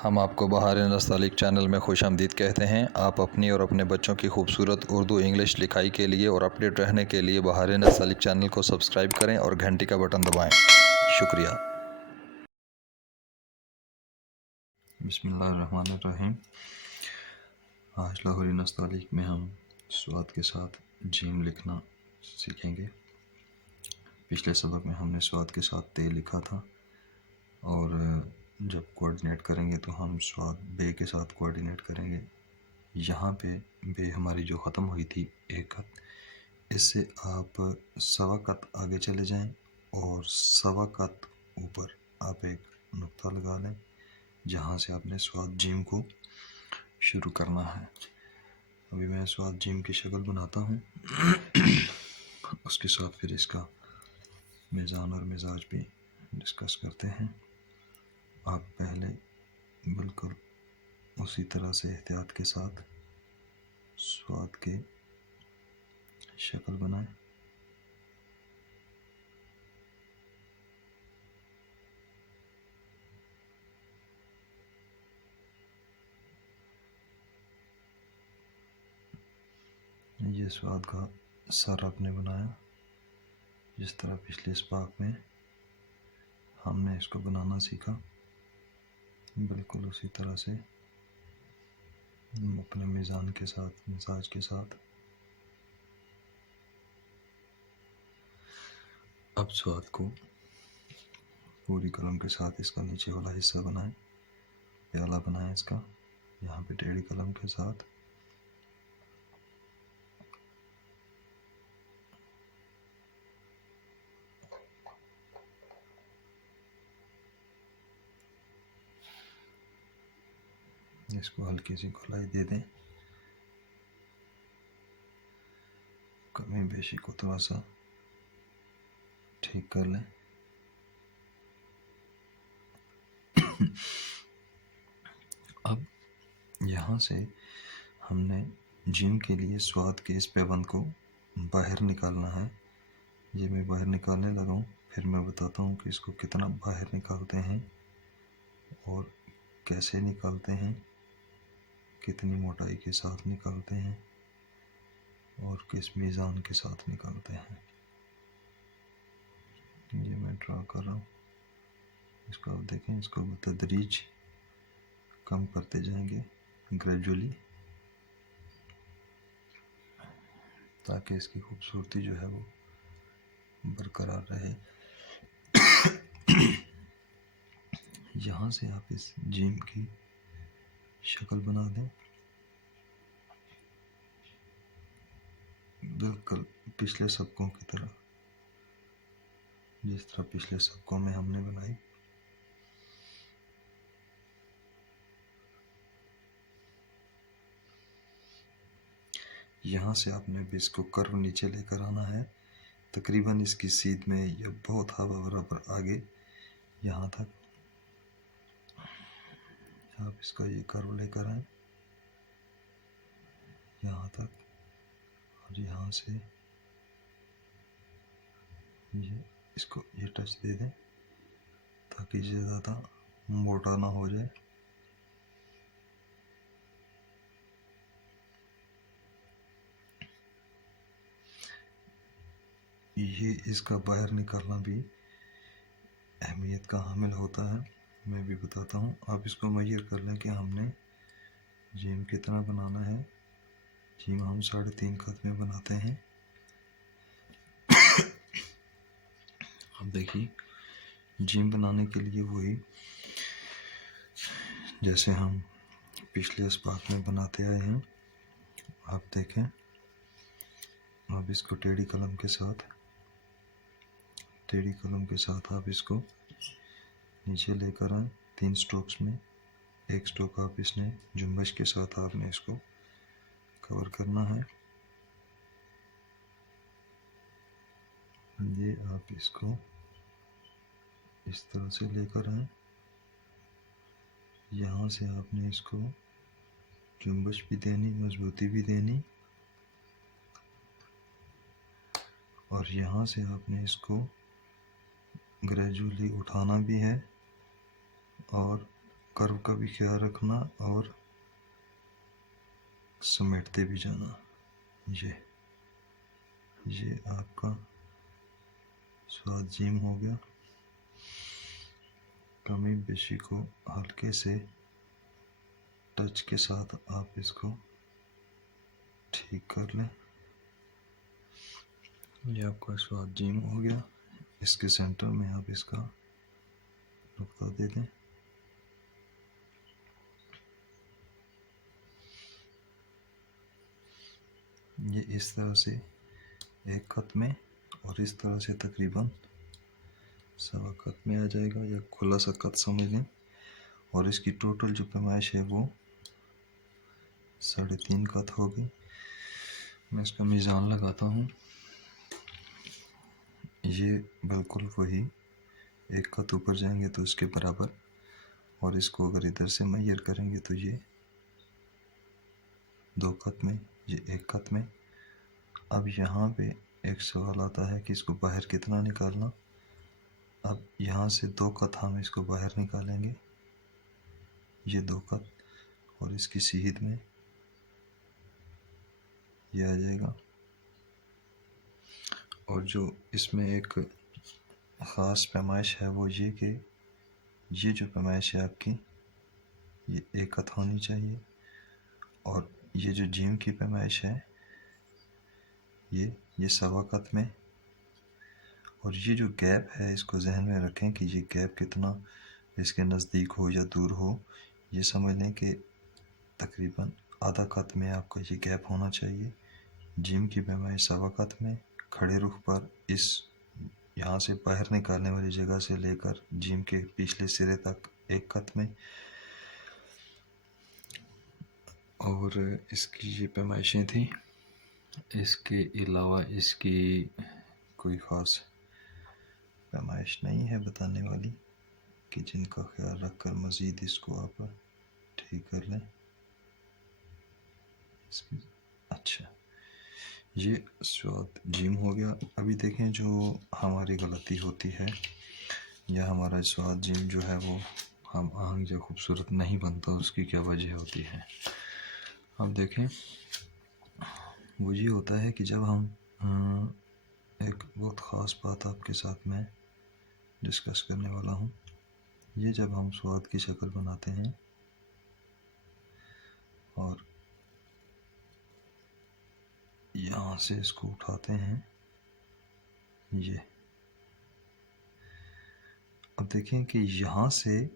हम आपको बहार नस्तालिक चैनल में खुशामदीद कहते हैं। आप अपनी और अपने बच्चों की खूबसूरत उर्दू इंग्लिश लिखाई के लिए और अपडेट रहने के लिए बहार नस्तालिक चैनल को सब्सक्राइब करें और घंटी का बटन दबाएं। शुक्रिया। बिस्मिल्लाहिर्रहमानिर्रहीम। आज लाहौरी नस्तालिक में हम स्वाद के साथ जीम लिखना सीखेंगे। पिछले सबक में हमने स्वाद के साथ ते लिखा था और जब कोऑर्डिनेट करेंगे तो हम स्वाद बे के साथ कोऑर्डिनेट करेंगे। यहाँ पे बे हमारी जो ख़त्म हुई थी एक खत, इससे आप सवा कत आगे चले जाएं और सवा कत ऊपर आप एक नुक्ता लगा लें जहाँ से आपने स्वाद जीम को शुरू करना है। अभी मैं स्वाद जीम की शक्ल बनाता हूँ उसके साथ फिर इसका मिज़ान और मिजाज भी डिस्कस करते हैं। आप पहले बिल्कुल उसी तरह से एहतियात के साथ स्वाद की शक्ल बनाएं। ये स्वाद का सर आपने बनाया जिस तरह पिछले स्पाक में हमने इसको बनाना सीखा, बिल्कुल उसी तरह से अपने मिज़ान के साथ मिजाज के साथ। अब स्वाद को पूरी कलम के साथ इसका नीचे वाला हिस्सा बनाएं, प्याला बनाएं इसका, यहाँ पे टेढ़ी कलम के साथ। इसको हल्की सी गोलाई दे दें, कमी बेशी को थोड़ा सा ठीक कर लें। अब यहाँ से हमने जीम के लिए स्वाद के इस पैबंद को बाहर निकालना है। ये मैं बाहर निकालने लगा हूँ, फिर मैं बताता हूँ कि इसको कितना बाहर निकालते हैं और कैसे निकालते हैं, कितनी मोटाई के साथ निकालते हैं और किस मीज़ान के साथ निकालते हैं। ये मैं ड्रा कर रहा हूँ, इसको आप देखें, इसको बतदरीज कम करते जाएंगे ग्रेजुअली, ताकि इसकी खूबसूरती जो है वो बरकरार रहे। यहाँ से आप इस जीम की शक्ल बना दें, बिल्कुल पिछले सबकों की तरह, जिस तरह पिछले सबकों में हमने बनाई। यहाँ से आपने भी इसको कर्व नीचे लेकर आना है, तकरीबन इसकी सीध में या बहुत हवा बराबर आगे, यहाँ तक आप इसका ये कर्व लेकर आए यहाँ तक, और यहाँ से ये इसको ये टच दे दें ताकि ये ज़्यादा मोटा ना हो जाए। ये इसका बाहर निकालना भी अहमियत का हामिल होता है, मैं भी बताता हूँ। आप इसको मेजर कर लें कि हमने जीम कितना बनाना है। जीम हम 3.5 खत में बनाते हैं। अब देखिए, जीम बनाने के लिए वही जैसे हम पिछले स्पाक में बनाते आए हैं, आप देखें। अब इसको टेढ़ी कलम के साथ आप इसको नीचे लेकर आए 3 स्ट्रोक्स में। एक स्ट्रोक आप इसने जुम्बश के साथ आपने इसको कवर करना है। ये आप इसको इस तरह से लेकर आए, यहाँ से आपने इसको जुम्बश भी देनी, मजबूती भी देनी, और यहाँ से आपने इसको ग्रेजुअली उठाना भी है और कर्व का भी ख्याल रखना और समेटते भी जाना। ये आपका स्वाद जीम हो गया। कमी बेशी को हल्के से टच के साथ आप इसको ठीक कर लें। ये आपका स्वाद जीम हो गया। इसके सेंटर में आप इसका नुक्ता दे दें। ये इस तरह से एक खत में और इस तरह से तकरीबन सवा खत में आ जाएगा, या खुला सा खत समझ लें। और इसकी टोटल जो पैमाइश है वो 3.5 खत होगी। मैं इसका मीज़ान लगाता हूँ। ये बिल्कुल वही एक खत ऊपर जाएंगे तो इसके बराबर, और इसको अगर इधर से मैयर करेंगे तो ये 2 खत में, ये 1 खत में। अब यहाँ पे एक सवाल आता है कि इसको बाहर कितना निकालना। अब यहाँ से 2 खत हम इसको बाहर निकालेंगे, ये 2 खत, और इसकी सीध में ये आ जाएगा। और जो इसमें एक ख़ास पैमाइश है वो ये कि ये जो पैमाइश है आपकी ये 1 खत होनी चाहिए, और ये जो जीम की पैमाइश है ये सवा खत में। और ये जो गैप है इसको जहन में रखें कि ये गैप कितना इसके नज़दीक हो या दूर हो। ये समझ लें कि तकरीबन आधा खत में आपका ये गैप होना चाहिए। जीम की पैमाइश सवा खत में, खड़े रुख पर इस यहाँ से बाहर निकालने वाली जगह से लेकर जीम के पिछले सिरे तक 1 खत में। और इसकी ये पैमाइशें थी। इसके अलावा इसकी कोई ख़ास पैमाइश नहीं है बताने वाली कि जिनका ख्याल रखकर मज़ीद इसको आप ठीक कर लें। अच्छा, ये स्वाद जीम हो गया। अभी देखें जो हमारी गलती होती है या हमारा स्वाद जीम जो है वो हम आहंग जो खूबसूरत नहीं बनता, उसकी क्या वजह होती है। अब देखें, वो ये होता है कि जब हम एक बहुत ख़ास बात आपके साथ में डिस्कस करने वाला हूँ। ये जब हम स्वाद की शक्ल बनाते हैं और यहाँ से इसको उठाते हैं, ये अब देखें कि यहाँ से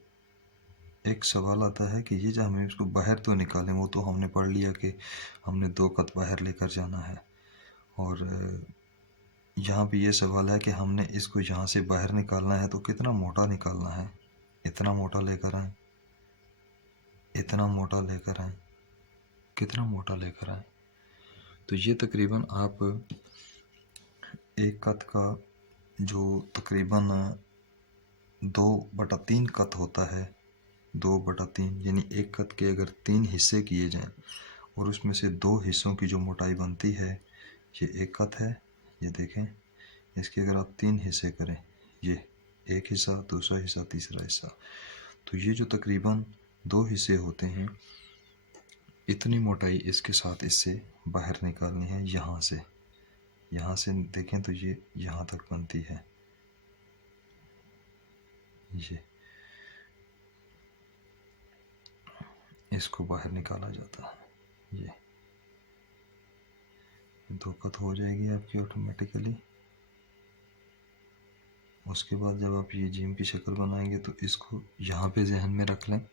एक सवाल आता है कि ये जब हमें इसको बाहर तो निकालें, वो तो हमने पढ़ लिया कि हमने 2 खत बाहर लेकर जाना है। और यहाँ पे ये सवाल है कि हमने इसको यहाँ से बाहर निकालना है तो कितना मोटा निकालना है। इतना मोटा लेकर आए, इतना मोटा लेकर आए, कितना मोटा लेकर आए। तो ये तकरीबन आप 1 खत का जो तकरीबन 2/3 खत होता है, 2/3 यानी 1 खत के अगर 3 हिस्से किए जाएं और उसमें से 2 हिस्सों की जो मोटाई बनती है, ये 1 खत है। ये देखें, इसके अगर आप 3 हिस्से करें, ये एक हिस्सा, दूसरा हिस्सा, तीसरा हिस्सा, तो ये जो तकरीबन 2 हिस्से होते हैं, इतनी मोटाई इसके साथ इससे बाहर निकालनी है। यहाँ से देखें तो ये यहाँ तक बनती है। ये इसको बाहर निकाला जाता है। ये 2 खत हो जाएगी आपकी ऑटोमेटिकली। उसके बाद जब आप ये जीम की शक्ल बनाएंगे तो इसको यहाँ पे जहन में रख लें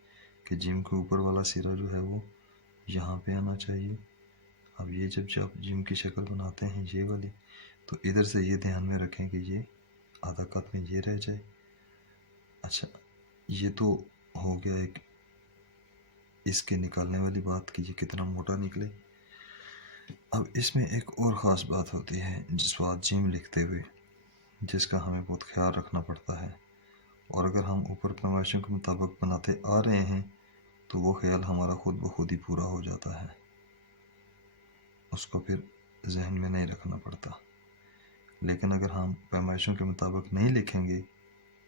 कि जीम के ऊपर वाला सिरा जो है वो यहाँ पे आना चाहिए। अब ये जब आप जीम की शक्ल बनाते हैं ये वाली, तो इधर से ये ध्यान में रखें कि ये आधा खत में ये रह जाए। अच्छा, ये तो हो गया एक इसके निकालने वाली बात कि ये कितना मोटा निकले। अब इसमें एक और ख़ास बात होती है स्वाद जीम लिखते हुए, जिसका हमें बहुत ख्याल रखना पड़ता है। और अगर हम ऊपर पैमाइशों के मुताबिक बनाते आ रहे हैं तो वो ख्याल हमारा खुद ब खुद ही पूरा हो जाता है, उसको फिर जहन में नहीं रखना पड़ता। लेकिन अगर हम पैमाइशों के मुताबिक नहीं लिखेंगे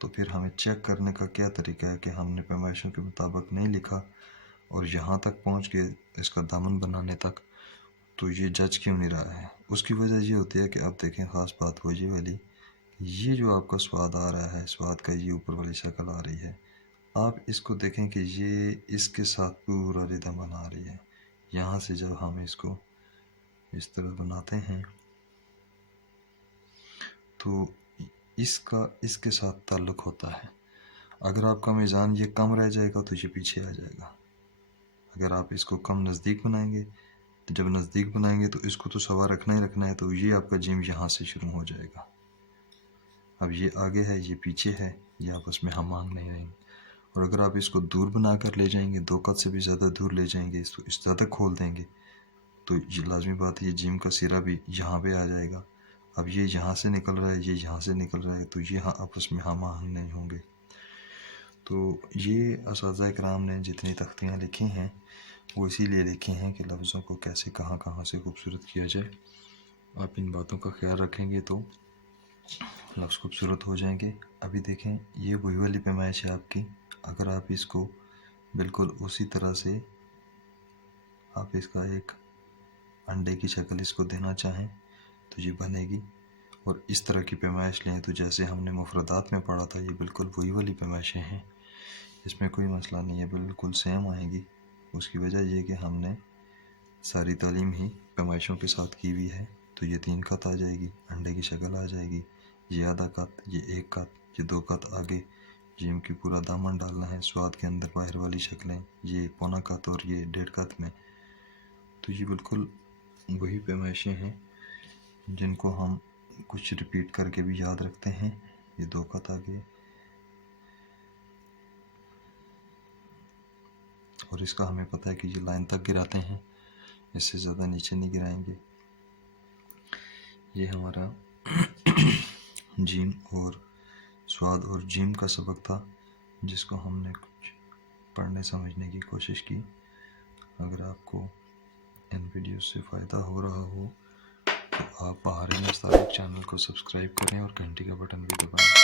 तो फिर हमें चेक करने का क्या तरीका है कि हमने पैमाइशों के मुताबिक नहीं लिखा और यहाँ तक पहुँच के इसका दामन बनाने तक तो ये जज क्यों नहीं रहा है। उसकी वजह ये होती है कि अब देखें, ख़ास बात हो ये वाली, ये जो आपका स्वाद आ रहा है, स्वाद का ये ऊपर वाली शक्ल आ रही है, आप इसको देखें कि ये इसके साथ पूरा रिदम बना रही है। यहाँ से जब हम इसको इस तरह बनाते हैं तो इसका इसके साथ ताल्लुक़ होता है। अगर आपका मीज़ान ये कम रह जाएगा तो ये पीछे आ जाएगा। अगर आप इसको कम नज़दीक बनाएंगे तो जब नज़दीक बनाएंगे तो इसको तो सवा रखना ही रखना है, तो ये आपका जिम यहाँ से शुरू हो जाएगा। अब ये आगे है, ये पीछे है, ये आपस में हमान नहीं रहेंगे। और अगर आप इसको दूर बना कर ले जाएंगे, 2 कद से भी ज़्यादा दूर ले जाएंगे, इसको इस ज़्यादा खोल देंगे, तो ये लाजमी बात है, ये जिम का सिरा भी यहाँ पे आ जाएगा। अब ये यहाँ से निकल रहा है, ये यहाँ से निकल रहा है, तो ये आपस में हम आहंग नहीं होंगे। तो ये असातिज़ा इकराम ने जितनी तख्तियाँ लिखी हैं वो इसीलिए लिखी हैं कि लफ्ज़ों को कैसे कहाँ कहाँ से खूबसूरत किया जाए। आप इन बातों का ख्याल रखेंगे तो लफ्ज़ खूबसूरत हो जाएंगे। अभी देखें, ये वही वाली पैमाइश है आपकी। अगर आप इसको बिल्कुल उसी तरह से आप इसका एक अंडे की शक्ल इसको देना चाहें तो ये बनेगी। और इस तरह की पैमाइश लें तो जैसे हमने मुफरदात में पढ़ा था, ये बिल्कुल वही वाली पैमाइशें हैं, इसमें कोई मसला नहीं है, बिल्कुल सेम आएंगी। उसकी वजह ये कि हमने सारी तालीम ही पैमाइशों के साथ की हुई है। तो ये 3 कत आ जाएगी, अंडे की शक्ल आ जाएगी, ये आधा कत, ये 1 कत, ये 2 कत आगे जिम की पूरा दामन डालना है, स्वाद के अंदर बाहर वाली शक्लें, ये पौना कत और ये 1.5 कत में। तो ये बिल्कुल वही पैमाइशें हैं जिनको हम कुछ रिपीट करके भी याद रखते हैं। ये 2 कत आगे और इसका हमें पता है कि ये लाइन तक गिराते हैं, इससे ज़्यादा नीचे नहीं गिराएंगे। ये हमारा जिम और स्वाद और जिम का सबक था जिसको हमने कुछ पढ़ने समझने की कोशिश की। अगर आपको इन वीडियो से फ़ायदा हो रहा हो तो आप बहारे नस्तालिक चैनल को सब्सक्राइब करें और घंटी का बटन भी दबाएं।